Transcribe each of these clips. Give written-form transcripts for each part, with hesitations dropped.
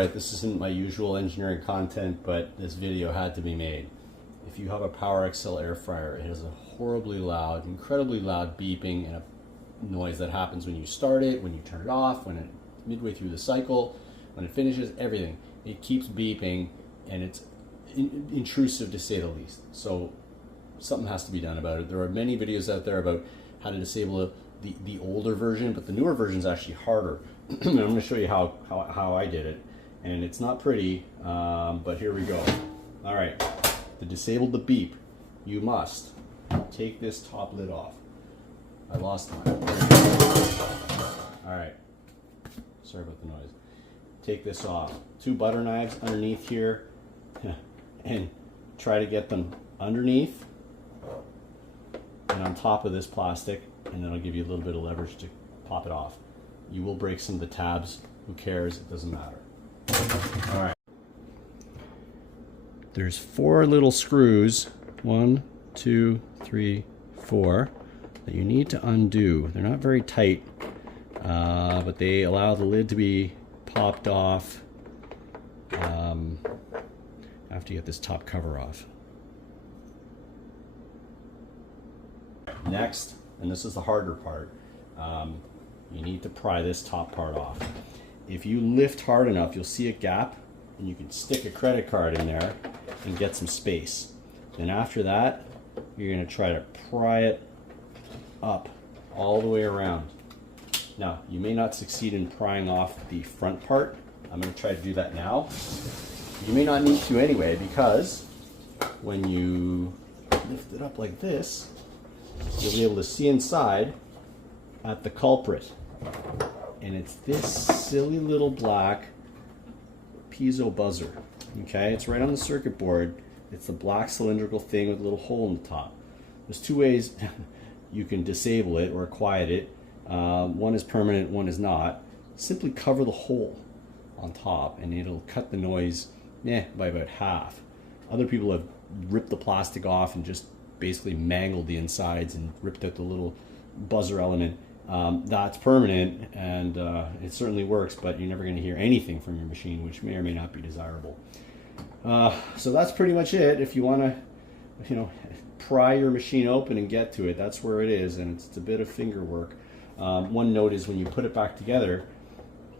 Alright, this isn't my usual engineering content, but this video had to be made. If you have a PowerXL air fryer, it has a horribly loud, incredibly loud beeping and a noise that happens when you start it, when you turn it off, when it midway through the cycle, when it finishes, everything. It keeps beeping and it's intrusive to say the least. So something has to be done about it. There are many videos out there about how to disable the older version, but the newer version is actually harder. I'm going to show you how I did it, and it's not pretty, but here we go. All right, to disable the beep, you must take this top lid off. I lost mine. All right, sorry about the noise. Take this off. 2 butter knives underneath here, and try to get them underneath and on top of this plastic, and then I'll give you a little bit of leverage to pop it off. You will break some of the tabs. Who cares? It doesn't matter. All right. There's 4 little screws, 1, 2, 3, 4, that you need to undo. They're not very tight, but they allow the lid to be popped off after you get this top cover off. Next, and this is the harder part, you need to pry this top part off. If you lift hard enough, you'll see a gap, and you can stick a credit card in there and get some space. Then after that, you're going to try to pry it up all the way around. Now, you may not succeed in prying off the front part. I'm going to try to do that now. You may not need to anyway, because when you lift it up like this, you'll be able to see inside at the culprit. And it's this silly little black piezo buzzer. Okay, it's right on the circuit board. It's the black cylindrical thing with a little hole in the top. There's 2 ways you can disable it or quiet it. One is permanent, one is not. Simply cover the hole on top and it'll cut the noise by about half. Other people have ripped the plastic off and just basically mangled the insides and ripped out the little buzzer element. That's permanent, and it certainly works, but you're never going to hear anything from your machine, which may or may not be desirable. So that's pretty much it. If you want to, pry your machine open and get to it, that's where it is, and it's a bit of finger work. One note is when you put it back together,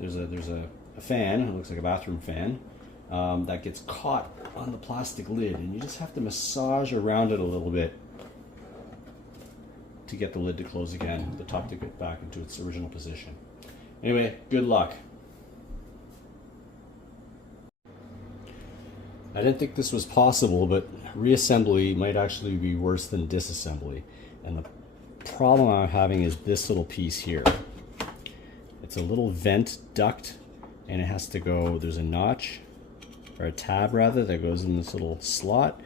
there's a fan. It looks like a bathroom fan that gets caught on the plastic lid, and you just have to massage around it a little bit to get the lid to close again, the top to get back into its original position. Anyway, good luck. I didn't think this was possible, but reassembly might actually be worse than disassembly. And the problem I'm having is this little piece here. It's a little vent duct, and it has to go, there's a notch, or a tab rather, that goes in this little slot,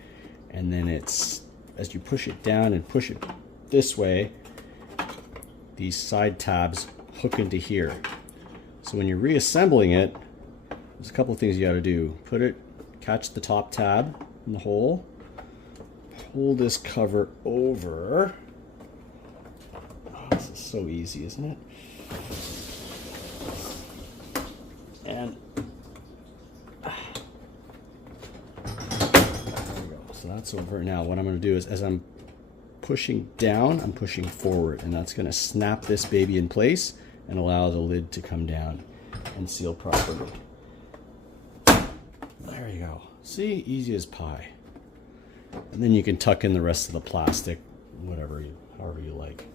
and then it's, as you push it down and push it this way, these side tabs hook into here. So when you're reassembling it, there's a couple of things you got to do. Catch the top tab in the hole, pull this cover over. Oh, this is so easy, isn't it? And there we go. So that's over. Now what I'm going to do is, as I'm pushing down, I'm pushing forward, and that's going to snap this baby in place and allow the lid to come down and seal properly. There you go. See, easy as pie. And then you can tuck in the rest of the plastic, however you like.